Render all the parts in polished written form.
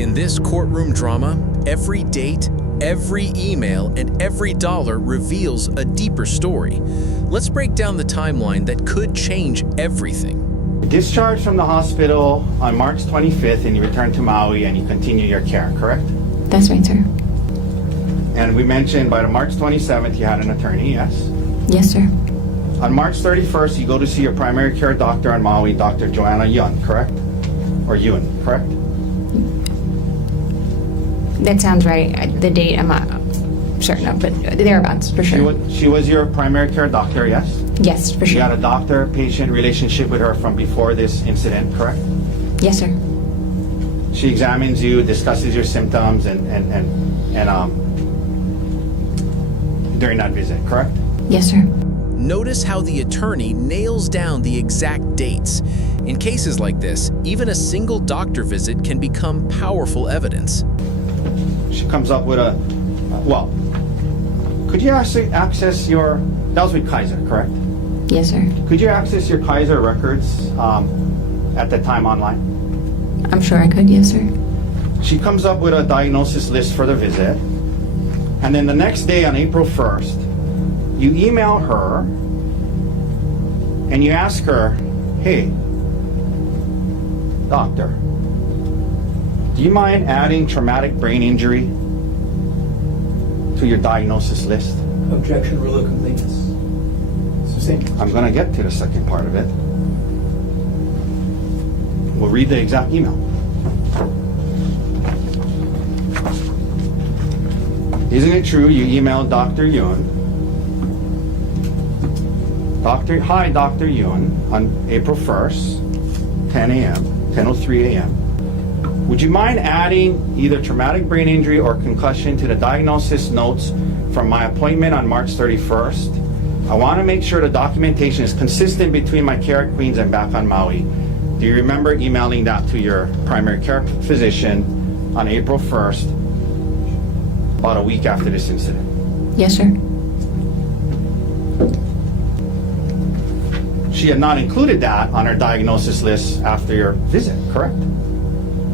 In this courtroom drama, every date, every email, and every dollar reveals a deeper story. Let's break down the timeline that could change everything. Discharged from the hospital on March 25th and you return to Maui and you continue your care, correct? That's right, sir. And we mentioned by the March 27th you had an attorney, yes? Yes, sir. On March 31st, you go to see your primary care doctor on Maui, Dr. Joanna Yun, correct? Or Yun, correct? That sounds right. The date, I'm not certain of, but thereabouts, for sure. She was your primary care doctor, yes? Yes, for You sure. had a doctor-patient relationship with her from before this incident, correct? Yes, sir. She examines you, discusses your symptoms, and during that visit, correct? Yes, sir. Notice how the attorney nails down the exact dates. In cases like this, even a single doctor visit can become powerful evidence. She comes up with well, could you actually access your, that was with Kaiser, correct? Yes, sir. Could you access your Kaiser records at the time online? I'm sure I could, yes, sir. She comes up with a diagnosis list for the visit, and then the next day on April 1st, you email her and you ask her, hey, doctor, do you mind adding traumatic brain injury to your diagnosis list? Objection, rule of completeness. Sustained. I'm going to get to the second part of it. We'll read the exact email. Isn't it true you emailed Dr. Yun? Hi, Dr. Yun, on April 1st, 10 a.m., 10:03 a.m. Would you mind adding either traumatic brain injury or concussion to the diagnosis notes from my appointment on March 31st? I want to make sure the documentation is consistent between my care at Queens and back on Maui. Do you remember emailing that to your primary care physician on April 1st, about a week after this incident? Yes, sir. She had not included that on her diagnosis list after your visit, correct?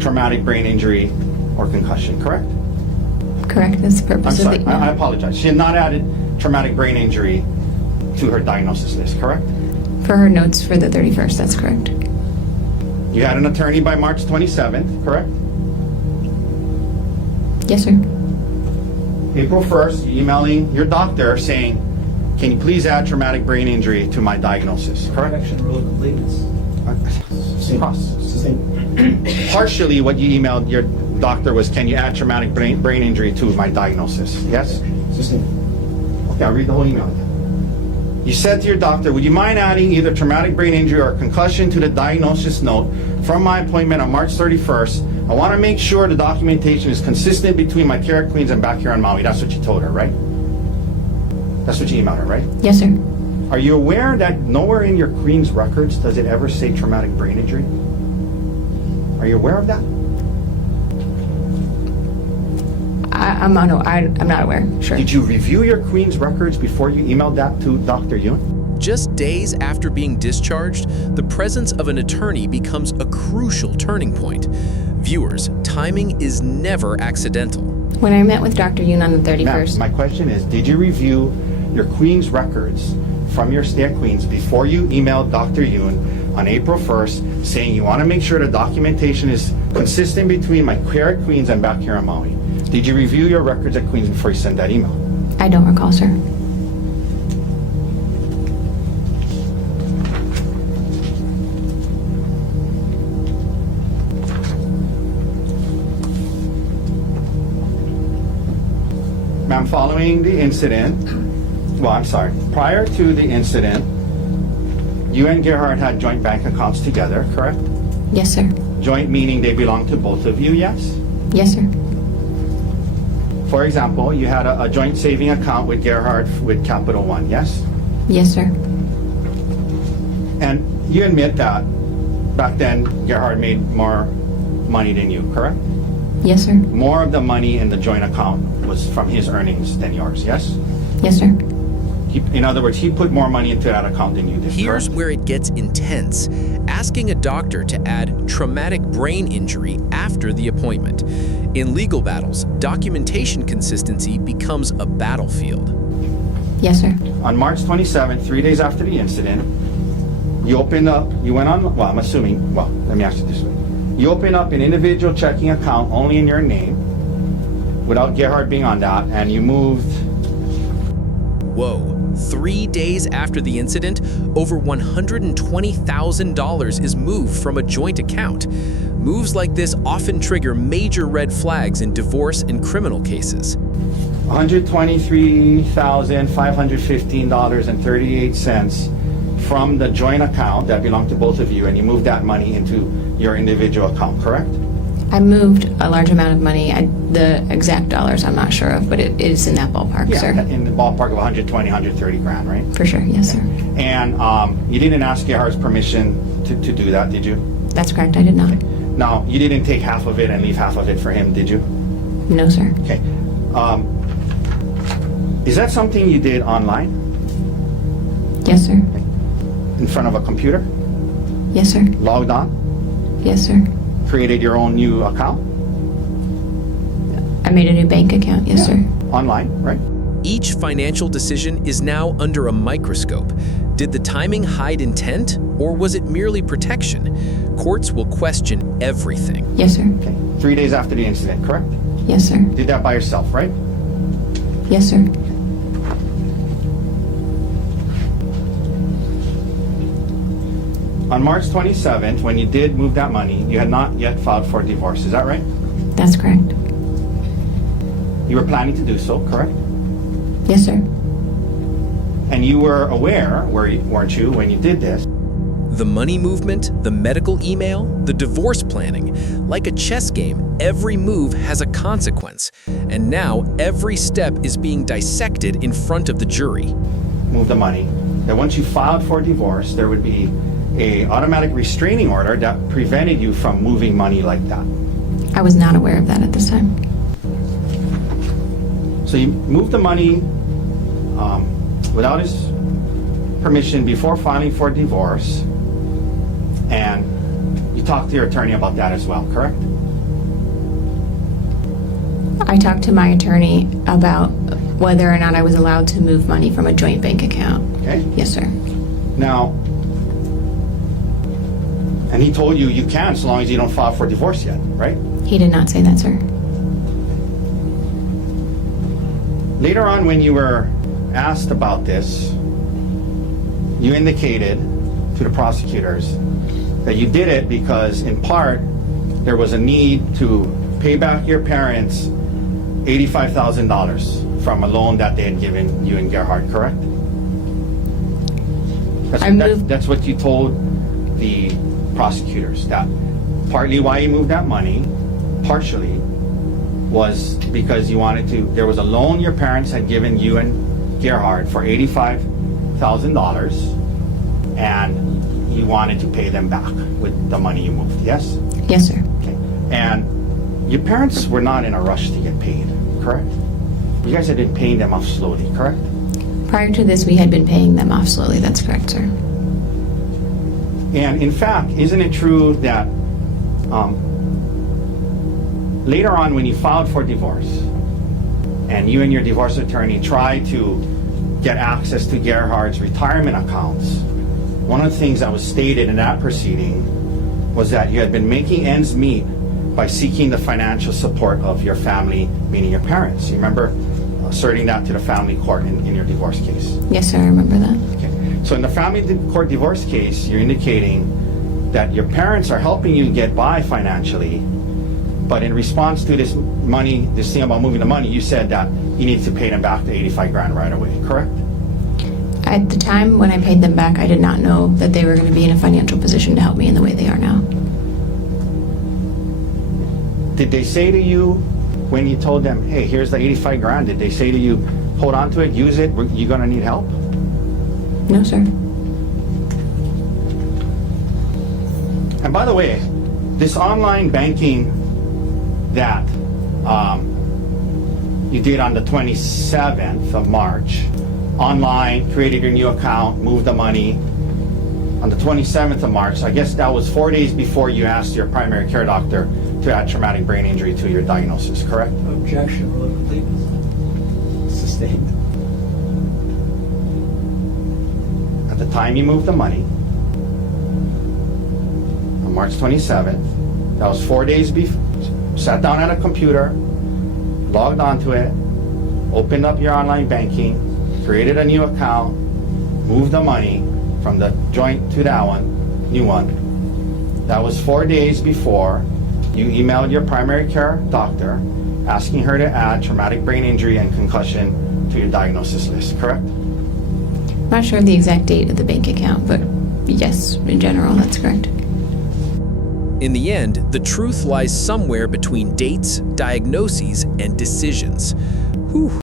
Traumatic brain injury or concussion, correct? Correct. That's the I'm purpose sorry, of the I apologize. She had not added traumatic brain injury to her diagnosis list, correct? For her notes for the 31st, that's correct. You had an attorney by March 27th, correct? Yes, sir. April 1st, you're emailing your doctor saying, can you please add traumatic brain injury to my diagnosis, correct? Objection, rule of completeness. Cross. Sustained. Partially what you emailed your doctor was, can you add traumatic brain injury to my diagnosis? Yes? Sustained. Okay, I'll read the whole email again. You said to your doctor, would you mind adding either traumatic brain injury or concussion to the diagnosis note from my appointment on March 31st? I want to make sure the documentation is consistent between my care at Queens and back here on Maui. That's what you told her, right? That's what you emailed her, right? Yes, sir. Are you aware that nowhere in your Queens records does it ever say traumatic brain injury? Are you aware of that? I'm not aware. Sure. Did you review your Queens records before you emailed that to Dr. Yun? Just days after being discharged, the presence of an attorney becomes a crucial turning point. Viewers, timing is never accidental. When I met with Dr. Yun on the 31st, Now, my question is, did you review your Queens records from your stay at Queens before you emailed Dr. Yun on April 1st saying you want to make sure the documentation is consistent between my care at Queens and back here on Maui? Did you review your records at Queens before you sent that email? I don't recall, sir. Ma'am, following the incident, prior to the incident, you and Gerhard had joint bank accounts together, correct? Yes, sir. Joint meaning they belong to both of you, yes? Yes, sir. For example, you had a joint saving account with Gerhard with Capital One, yes? Yes, sir. And you admit that back then Gerhard made more money than you, correct? Yes, sir. More of the money in the joint account was from his earnings than yours, yes? Yes, sir. In other words, he put more money into that account than you did. Here's correct? where it gets intense. Asking a doctor to add traumatic brain injury after the appointment. In legal battles, documentation consistency becomes a battlefield. Yes, sir. On March 27th, 3 days after the incident, you went on, well, I'm assuming, well, let me ask you this way. You opened up an individual checking account only in your name, without Gerhard being on that, and you moved. Whoa. 3 days after the incident, over $120,000 is moved from a joint account. Moves like this often trigger major red flags in divorce and criminal cases. $123,515.38 from the joint account that belonged to both of you, and you moved that money into your individual account, correct? I moved a large amount of money. The exact dollars I'm not sure of, but it is in that ballpark, Yeah, sir. in the ballpark of 120, 130 grand, right? For sure, yes, sir. And you didn't ask Gerhard's permission to do that, did you? That's correct, I did not. Now, you didn't take half of it and leave half of it for him, did you? No, sir. Okay. Is that something you did online? Yes, sir. In front of a computer? Yes, sir. Logged on? Yes, sir. Created your own new account? I made a new bank account, yes, sir. Online, right? Each financial decision is now under a microscope. Did the timing hide intent, or was it merely protection? Courts will question everything. Yes, sir. Okay. 3 days after the incident, correct? Yes, sir. Did that by yourself, right? Yes, sir. On March 27th, when you did move that money, you had not yet filed for divorce, is that right? That's correct. You were planning to do so, correct? Yes, sir. And you were aware, weren't you, when you did this? The money movement, the medical email, the divorce planning. Like a chess game, every move has a consequence. And now every step is being dissected in front of the jury. Move the money. That once you filed for divorce, there would be an automatic restraining order that prevented you from moving money like that. I was not aware of that at this time. So you moved the money without his permission before filing for divorce, and you talked to your attorney about that as well, correct? I talked to my attorney about whether or not I was allowed to move money from a joint bank account. Okay. Yes, sir. Now, and he told you you can so long as you don't file for divorce yet, right? He did not say that, sir. Later on, when you were asked about this, you indicated to the prosecutors that you did it because, in part, there was a need to pay back your parents $85,000 from a loan that they had given you and Gerhard, correct? That's what you told the prosecutors, that partly why you moved that money, partially, was because you wanted to, there was a loan your parents had given you and Gerhard for $85,000, and you wanted to pay them back with the money you moved, yes? Yes, sir. Okay. And your parents were not in a rush to get paid, correct? You guys had been paying them off slowly, correct? Prior to this, we had been paying them off slowly. That's correct, sir. And in fact, isn't it true that later on when you filed for divorce and you and your divorce attorney tried to get access to Gerhard's retirement accounts, one of the things that was stated in that proceeding was that you had been making ends meet by seeking the financial support of your family, meaning your parents. You remember asserting that to the family court in your divorce case? Yes, sir, I remember that. Okay. So in the family court divorce case, you're indicating that your parents are helping you get by financially, but in response to this money, this thing about moving the money, you said that you need to pay them back the 85 grand right away, correct? At the time when I paid them back, I did not know that they were going to be in a financial position to help me in the way they are now. Did they say to you when you told them, hey, here's the 85 grand, did they say to you, hold on to it, use it, you're going to need help? No, sir. And by the way, this online banking that you did on the 27th of March, online, created your new account, moved the money on the 27th of March. So I guess that was 4 days before you asked your primary care doctor to add traumatic brain injury to your diagnosis, correct? Objection, will of completeness. Sustained. At the time you moved the money, on March 27th, that was 4 days before, sat down at a computer, logged onto it, opened up your online banking, created a new account, moved the money from the joint to that one, new one. That was 4 days before you emailed your primary care doctor asking her to add traumatic brain injury and concussion to your diagnosis list, correct? I'm not sure of the exact date of the bank account, but yes, in general, that's correct. In the end, the truth lies somewhere between dates, diagnoses, and decisions. Whew.